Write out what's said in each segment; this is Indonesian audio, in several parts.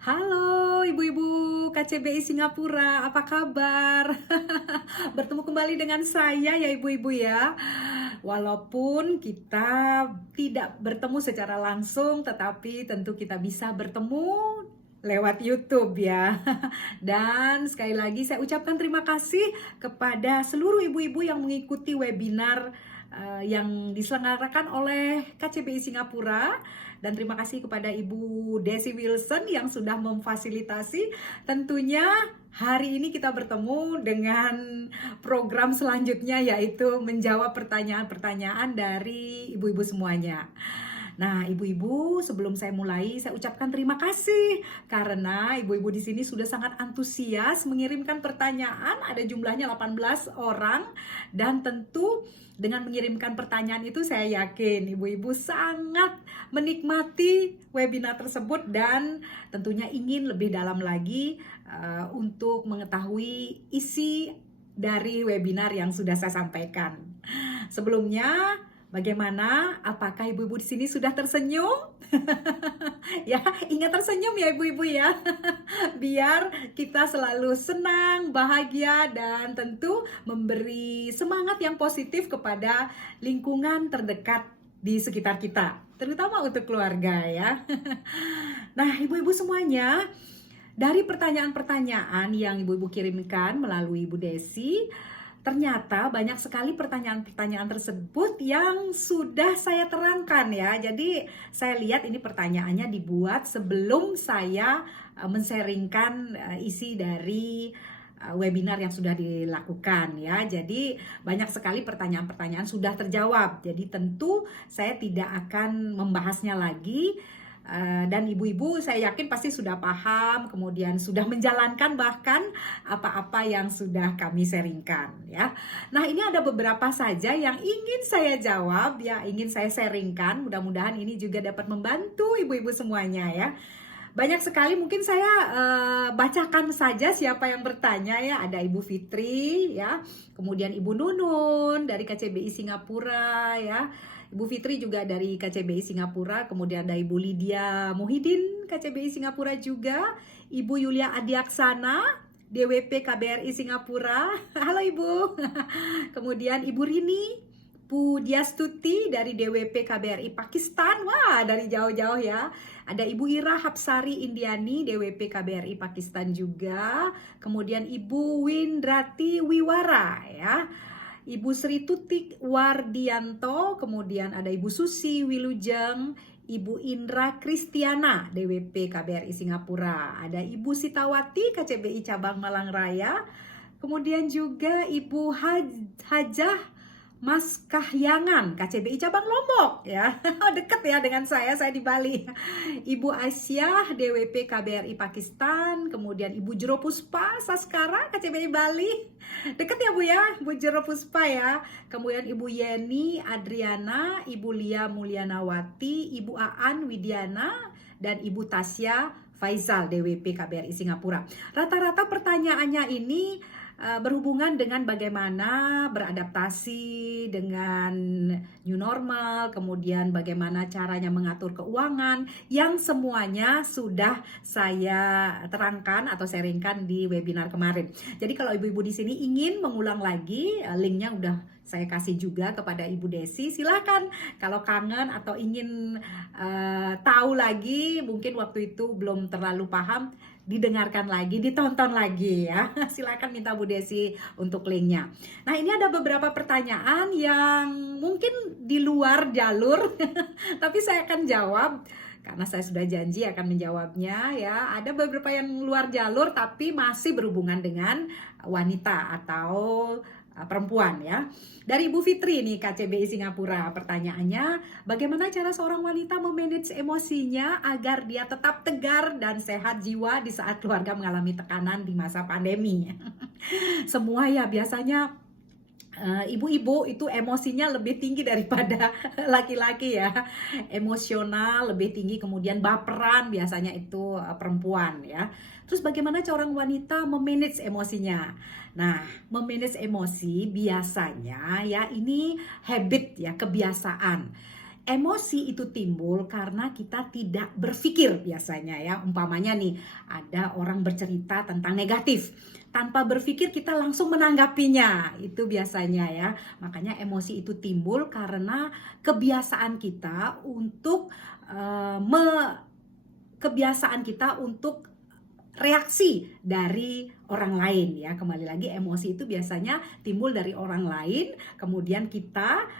Halo ibu-ibu KCBI Singapura, apa kabar? Bertemu kembali dengan saya ya ibu-ibu ya. Walaupun kita tidak bertemu secara langsung, tetapi tentu kita bisa bertemu lewat YouTube ya. Dan sekali lagi saya ucapkan terima kasih kepada seluruh ibu-ibu yang mengikuti webinar yang diselenggarakan oleh KCBI Singapura. Dan terima kasih kepada Ibu Desi Wilson yang sudah memfasilitasi. Tentunya hari ini kita bertemu dengan program selanjutnya, yaitu menjawab pertanyaan-pertanyaan dari ibu-ibu semuanya. Nah, ibu-ibu, sebelum saya mulai, saya ucapkan terima kasih karena ibu-ibu di sini sudah sangat antusias mengirimkan pertanyaan. Ada jumlahnya 18 orang dan tentu dengan mengirimkan pertanyaan itu saya yakin ibu-ibu sangat menikmati webinar tersebut dan tentunya ingin lebih dalam lagi untuk mengetahui isi dari webinar yang sudah saya sampaikan. Sebelumnya, bagaimana? Apakah ibu-ibu di sini sudah tersenyum? Ya, ingat tersenyum ya ibu-ibu ya. Biar kita selalu senang, bahagia, dan tentu memberi semangat yang positif kepada lingkungan terdekat di sekitar kita, terutama untuk keluarga ya. Nah, ibu-ibu semuanya, dari pertanyaan-pertanyaan yang ibu-ibu kirimkan melalui Ibu Desi, ternyata banyak sekali pertanyaan-pertanyaan tersebut yang sudah saya terangkan ya. Jadi saya lihat ini pertanyaannya dibuat sebelum saya men-sharingkan isi dari webinar yang sudah dilakukan ya. Jadi banyak sekali pertanyaan-pertanyaan sudah terjawab. Jadi tentu saya tidak akan membahasnya lagi. Dan ibu-ibu saya yakin pasti sudah paham, kemudian sudah menjalankan bahkan apa-apa yang sudah kami sharingkan ya. Nah, ini ada beberapa saja yang ingin saya jawab ya, ingin saya sharingkan. Mudah-mudahan ini juga dapat membantu ibu-ibu semuanya ya. Banyak sekali, mungkin saya bacakan saja siapa yang bertanya ya. Ada Ibu Fitri ya, kemudian Ibu Nunun dari KCBI Singapura ya. Ibu Fitri juga dari KCBI Singapura, kemudian ada Ibu Lydia Muhyiddin KCBI Singapura juga, Ibu Yulia Adiaksana DWP KBRI Singapura. Halo Ibu. Kemudian Ibu Rini Pudiastuti dari DWP KBRI Pakistan. Wah, dari jauh-jauh ya. Ada Ibu Ira Hapsari Indiani DWP KBRI Pakistan juga. Kemudian Ibu Windrati Wiwara ya. Ibu Sri Tutik Wardianto, kemudian ada Ibu Susi Wilujeng, Ibu Indra Kristiana DWP KBRI Singapura, ada Ibu Sitawati KCBI Cabang Malang Raya, kemudian juga Ibu Hajah Mas Kahyangan KCBI Cabang Lombok ya. Deket ya dengan saya di Bali. Ibu Aisyah DWP KBRI Pakistan, kemudian Ibu Jero Puspa Saskara KCBI Bali. Deket ya Bu ya, Bu Jero Puspa ya. Kemudian Ibu Yeni Adriana, Ibu Lia Mulyanawati, Ibu Aan Widiana, dan Ibu Tasya Faizal DWP KBRI Singapura. Rata-rata pertanyaannya ini berhubungan dengan bagaimana beradaptasi dengan new normal, kemudian bagaimana caranya mengatur keuangan, yang semuanya sudah saya terangkan atau sharingkan di webinar kemarin. Jadi kalau ibu-ibu di sini ingin mengulang lagi, linknya udah saya kasih juga kepada Ibu Desi. Silakan kalau kangen atau ingin tahu lagi, mungkin waktu itu belum terlalu paham, didengarkan lagi, ditonton lagi ya. Silakan minta Bu Desi untuk linknya. Nah, ini ada beberapa pertanyaan yang mungkin di luar jalur, tapi saya akan jawab karena saya sudah janji akan menjawabnya ya. Ada beberapa yang luar jalur tapi masih berhubungan dengan wanita atau perempuan ya. Dari Ibu Fitri nih KCBI Singapura, pertanyaannya, bagaimana cara seorang wanita memanage emosinya agar dia tetap tegar dan sehat jiwa di saat keluarga mengalami tekanan di masa pandemi? Semua ya biasanya ibu-ibu itu emosinya lebih tinggi daripada laki-laki ya. Emosional lebih tinggi, kemudian baperan biasanya itu perempuan ya. Terus bagaimana seorang wanita memanage emosinya? Nah, memanage emosi biasanya ya ini habit ya, kebiasaan. emosi itu timbul karena kita tidak berpikir biasanya ya. Umpamanya nih, ada orang bercerita tentang negatif. Tanpa berpikir kita langsung menanggapinya. Itu biasanya ya. Makanya emosi itu timbul karena kebiasaan kita untuk reaksi dari orang lain ya. Kembali lagi, emosi itu biasanya timbul dari orang lain, kemudian kita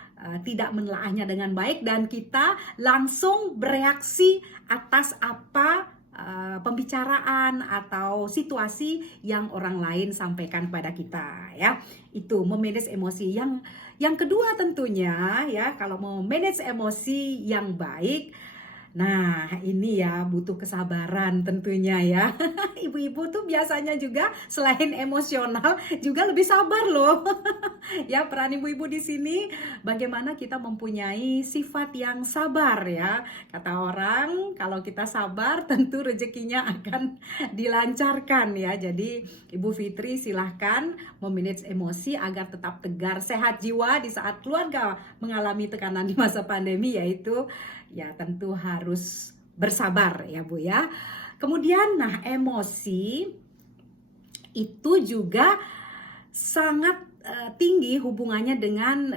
tidak menelaahnya dengan baik dan kita langsung bereaksi atas apa pembicaraan atau situasi yang orang lain sampaikan pada kita ya. Itu memanage emosi. Yang kedua tentunya ya, kalau mau manage emosi yang baik, nah ini ya butuh kesabaran tentunya ya. Ibu-ibu tuh biasanya juga selain emosional juga lebih sabar loh. Ya, peran ibu-ibu di sini bagaimana kita mempunyai sifat yang sabar ya. Kata orang kalau kita sabar tentu rezekinya akan dilancarkan ya. Jadi Ibu Fitri silahkan memanage emosi agar tetap tegar, sehat jiwa di saat keluarga mengalami tekanan di masa pandemi, yaitu ya tentu harus bersabar ya Bu ya. Kemudian nah, emosi itu juga sangat tinggi hubungannya dengan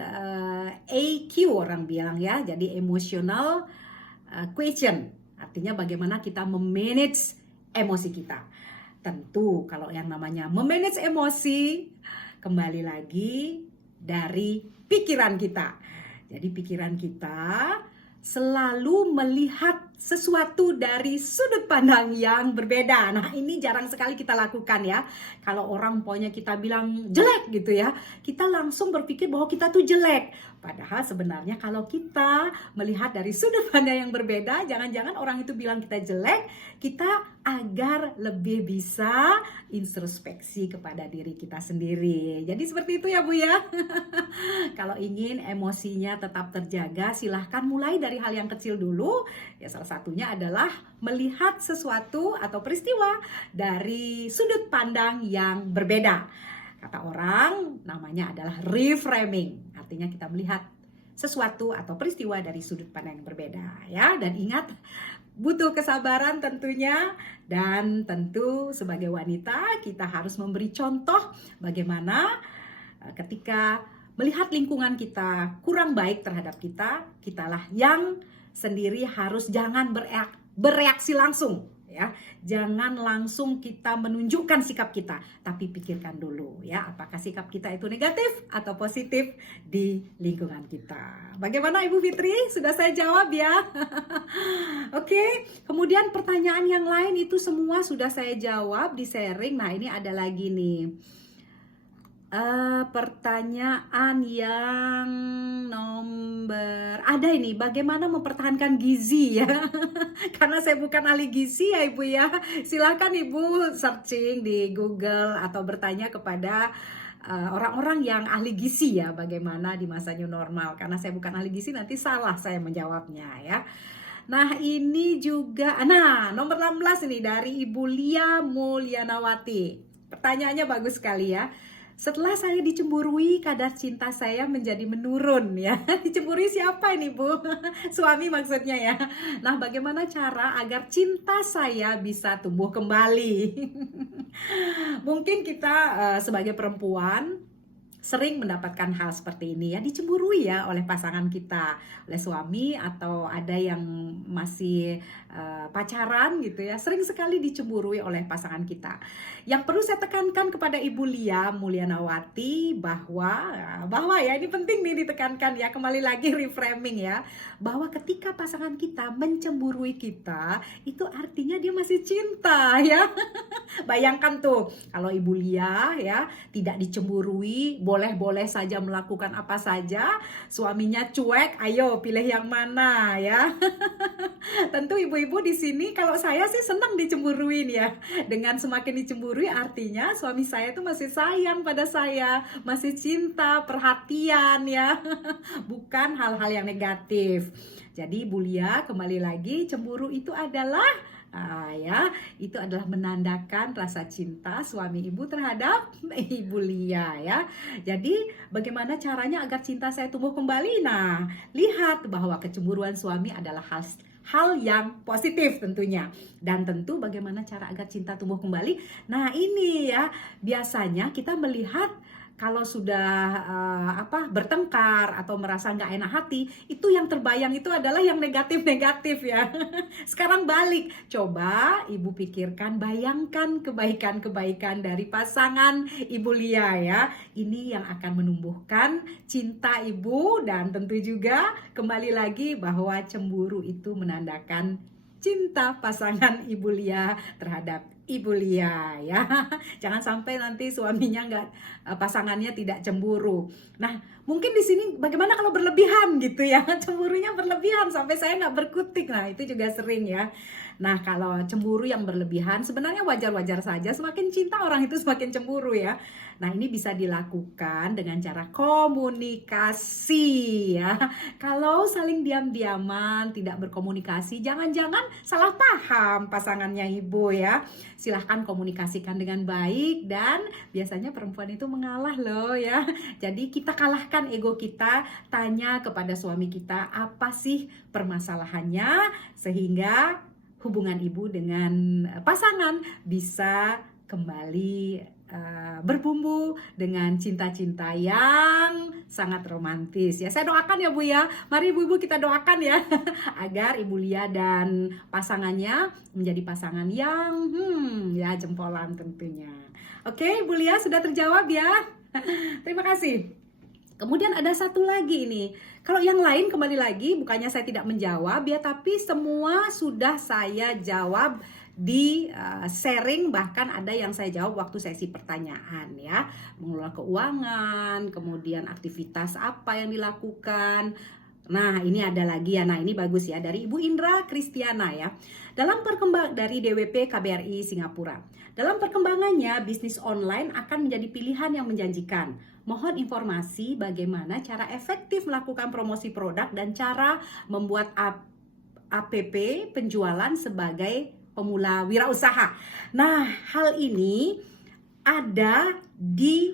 EQ orang bilang ya. Jadi emotional quotient, artinya bagaimana kita memanage emosi kita. Tentu kalau yang namanya memanage emosi kembali lagi dari pikiran kita. Jadi pikiran kita selalu melihat sesuatu dari sudut pandang yang berbeda. Nah, ini jarang sekali kita lakukan ya. Kalau orang pokoknya kita bilang jelek gitu ya, kita langsung berpikir bahwa kita tuh jelek. Padahal sebenarnya kalau kita melihat dari sudut pandang yang berbeda, jangan-jangan orang itu bilang kita jelek, kita agar lebih bisa introspeksi kepada diri kita sendiri. Jadi seperti itu ya Bu ya. Kalau ingin emosinya tetap terjaga, silahkan mulai dari hal yang kecil dulu. Ya, salah satunya adalah melihat sesuatu atau peristiwa dari sudut pandang yang berbeda. Kata orang, namanya adalah reframing. Artinya kita melihat sesuatu atau peristiwa dari sudut pandang yang berbeda ya. Dan ingat, butuh kesabaran tentunya, dan tentu sebagai wanita kita harus memberi contoh bagaimana ketika melihat lingkungan kita kurang baik terhadap kita, kitalah yang sendiri harus jangan bereaksi langsung ya. Jangan langsung kita menunjukkan sikap kita, tapi pikirkan dulu ya, apakah sikap kita itu negatif atau positif di lingkungan kita. Bagaimana Ibu Fitri? Sudah saya jawab ya. Oke, kemudian pertanyaan yang lain itu semua sudah saya jawab di sharing. Nah, ini ada lagi nih. Pertanyaan yang nomor ada ini, bagaimana mempertahankan gizi ya. Karena saya bukan ahli gizi ya Ibu ya. Silakan Ibu searching di Google atau bertanya kepada orang-orang yang ahli gizi ya, bagaimana di masa new normal. Karena saya bukan ahli gizi, nanti salah saya menjawabnya ya. Nah, ini juga, nah nomor 16 ini dari Ibu Lia Mulyanawati. Pertanyaannya bagus sekali ya. Setelah saya dicemburui, kadar cinta saya menjadi menurun ya. Dicemburui siapa ini Bu? Suami maksudnya ya. Nah, bagaimana cara agar cinta saya bisa tumbuh kembali? Mungkin kita sebagai perempuan sering mendapatkan hal seperti ini ya, dicemburui ya oleh pasangan kita, oleh suami, atau ada yang masih pacaran gitu ya, sering sekali dicemburui oleh pasangan kita. Yang perlu saya tekankan kepada Ibu Lia Mulyanawati bahwa ya, ini penting nih ditekankan ya, kembali lagi reframing ya, bahwa ketika pasangan kita mencemburui kita, itu artinya dia masih cinta ya. Bayangkan tuh kalau Ibu Lia ya tidak dicemburui, boleh-boleh saja melakukan apa saja, suaminya cuek, ayo pilih yang mana ya. Tentu ibu-ibu di sini, kalau saya sih senang dicemburuin ya. Dengan semakin dicemburui artinya suami saya itu masih sayang pada saya, masih cinta, perhatian ya. Bukan hal-hal yang negatif. Jadi Ibu Lia, kembali lagi, cemburu itu adalah Ya, itu adalah menandakan rasa cinta suami ibu terhadap Ibu Lia ya. Jadi bagaimana caranya agar cinta saya tumbuh kembali? Nah, lihat bahwa kecemburuan suami adalah hal yang positif tentunya. Dan tentu bagaimana cara agar cinta tumbuh kembali? Nah, ini ya, biasanya kita melihat kalau sudah bertengkar atau merasa nggak enak hati, itu yang terbayang itu adalah yang negatif-negatif ya. Sekarang balik, coba ibu pikirkan, bayangkan kebaikan-kebaikan dari pasangan Ibu Lia ya. Ini yang akan menumbuhkan cinta ibu, dan tentu juga kembali lagi bahwa cemburu itu menandakan cinta pasangan Ibu Lia terhadap Ibu Lia ya. Jangan sampai nanti suaminya pasangannya tidak cemburu. Nah, mungkin di sini bagaimana kalau berlebihan gitu ya, cemburunya berlebihan sampai saya nggak berkutik. Nah, itu juga sering ya. Nah, kalau cemburu yang berlebihan sebenarnya wajar-wajar saja. Semakin cinta orang itu semakin cemburu ya. Nah, ini bisa dilakukan dengan cara komunikasi ya. Kalau saling diam-diaman, tidak berkomunikasi, jangan-jangan salah paham pasangannya ibu ya. Silahkan komunikasikan dengan baik, dan biasanya perempuan itu mengalah loh ya. Jadi kita kalahkan ego kita, tanya kepada suami kita apa sih permasalahannya, sehingga hubungan ibu dengan pasangan bisa kembali berbumbu dengan cinta-cinta yang sangat romantis ya. Saya doakan ya Bu ya. Mari ibu-ibu kita doakan ya agar Ibu Lia dan pasangannya menjadi pasangan yang ya jempolan tentunya. Oke, Ibu Lia sudah terjawab ya. Terima kasih. Kemudian ada satu lagi ini. Kalau yang lain kembali lagi bukannya saya tidak menjawab ya, tapi semua sudah saya jawab di sharing, bahkan ada yang saya jawab waktu sesi pertanyaan ya. Mengelola keuangan, kemudian aktivitas apa yang dilakukan. Nah, ini ada lagi ya. Nah, ini bagus ya, dari Ibu Indra Kristiana ya. Dari DWP KBRI Singapura. Dalam perkembangannya, bisnis online akan menjadi pilihan yang menjanjikan. Mohon informasi bagaimana cara efektif melakukan promosi produk dan cara membuat APP penjualan sebagai pemula wirausaha. Nah, hal ini ada di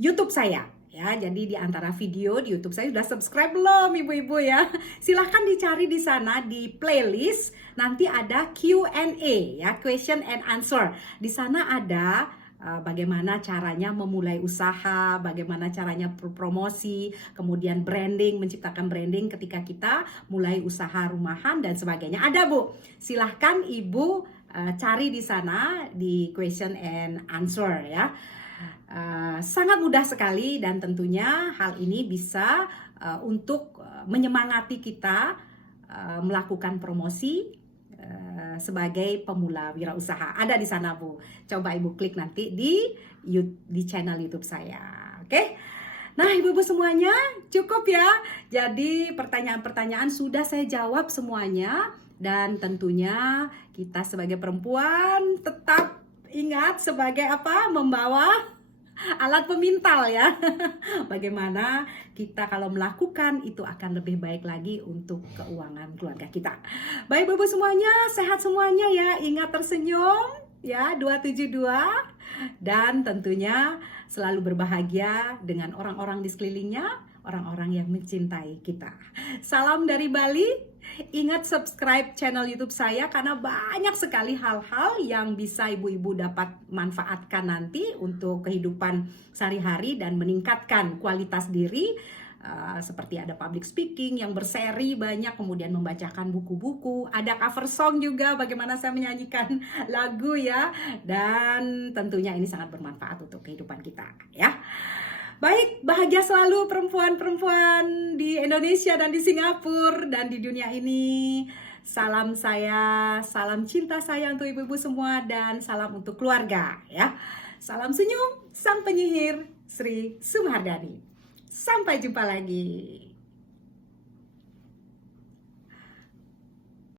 YouTube saya ya. Jadi di antara video di YouTube saya, sudah subscribe belum ibu-ibu ya? Silahkan dicari di sana di playlist, nanti ada Q&A ya, question and answer. Di sana ada bagaimana caranya memulai usaha, bagaimana caranya promosi, kemudian branding, menciptakan branding ketika kita mulai usaha rumahan dan sebagainya. Ada Bu, silahkan ibu cari di sana di question and answer ya. Sangat mudah sekali, dan tentunya hal ini bisa untuk menyemangati kita melakukan promosi sebagai pemula wirausaha. Ada di sana Bu. Coba ibu klik nanti di channel YouTube saya. Oke? Nah, ibu-ibu semuanya cukup ya. Jadi pertanyaan-pertanyaan sudah saya jawab semuanya, dan tentunya kita sebagai perempuan tetap ingat sebagai apa? Membawa alat pemintal ya. Bagaimana kita kalau melakukan itu akan lebih baik lagi untuk keuangan keluarga kita. Baik Bapak semuanya, sehat semuanya ya. Ingat tersenyum ya, 272, dan tentunya selalu berbahagia dengan orang-orang di sekelilingnya, orang-orang yang mencintai kita. Salam dari Bali. Ingat subscribe channel YouTube saya karena banyak sekali hal-hal yang bisa ibu-ibu dapat manfaatkan nanti untuk kehidupan sehari-hari dan meningkatkan kualitas diri. Seperti ada public speaking yang berseri banyak, kemudian membacakan buku-buku, ada cover song juga, bagaimana saya menyanyikan lagu ya, dan tentunya ini sangat bermanfaat untuk kehidupan kita ya. Baik, bahagia selalu perempuan-perempuan di Indonesia dan di Singapura dan di dunia ini. Salam saya, salam cinta saya untuk ibu-ibu semua, dan salam untuk keluarga ya. Salam senyum sang penyihir Sri Sumardani. Sampai jumpa lagi.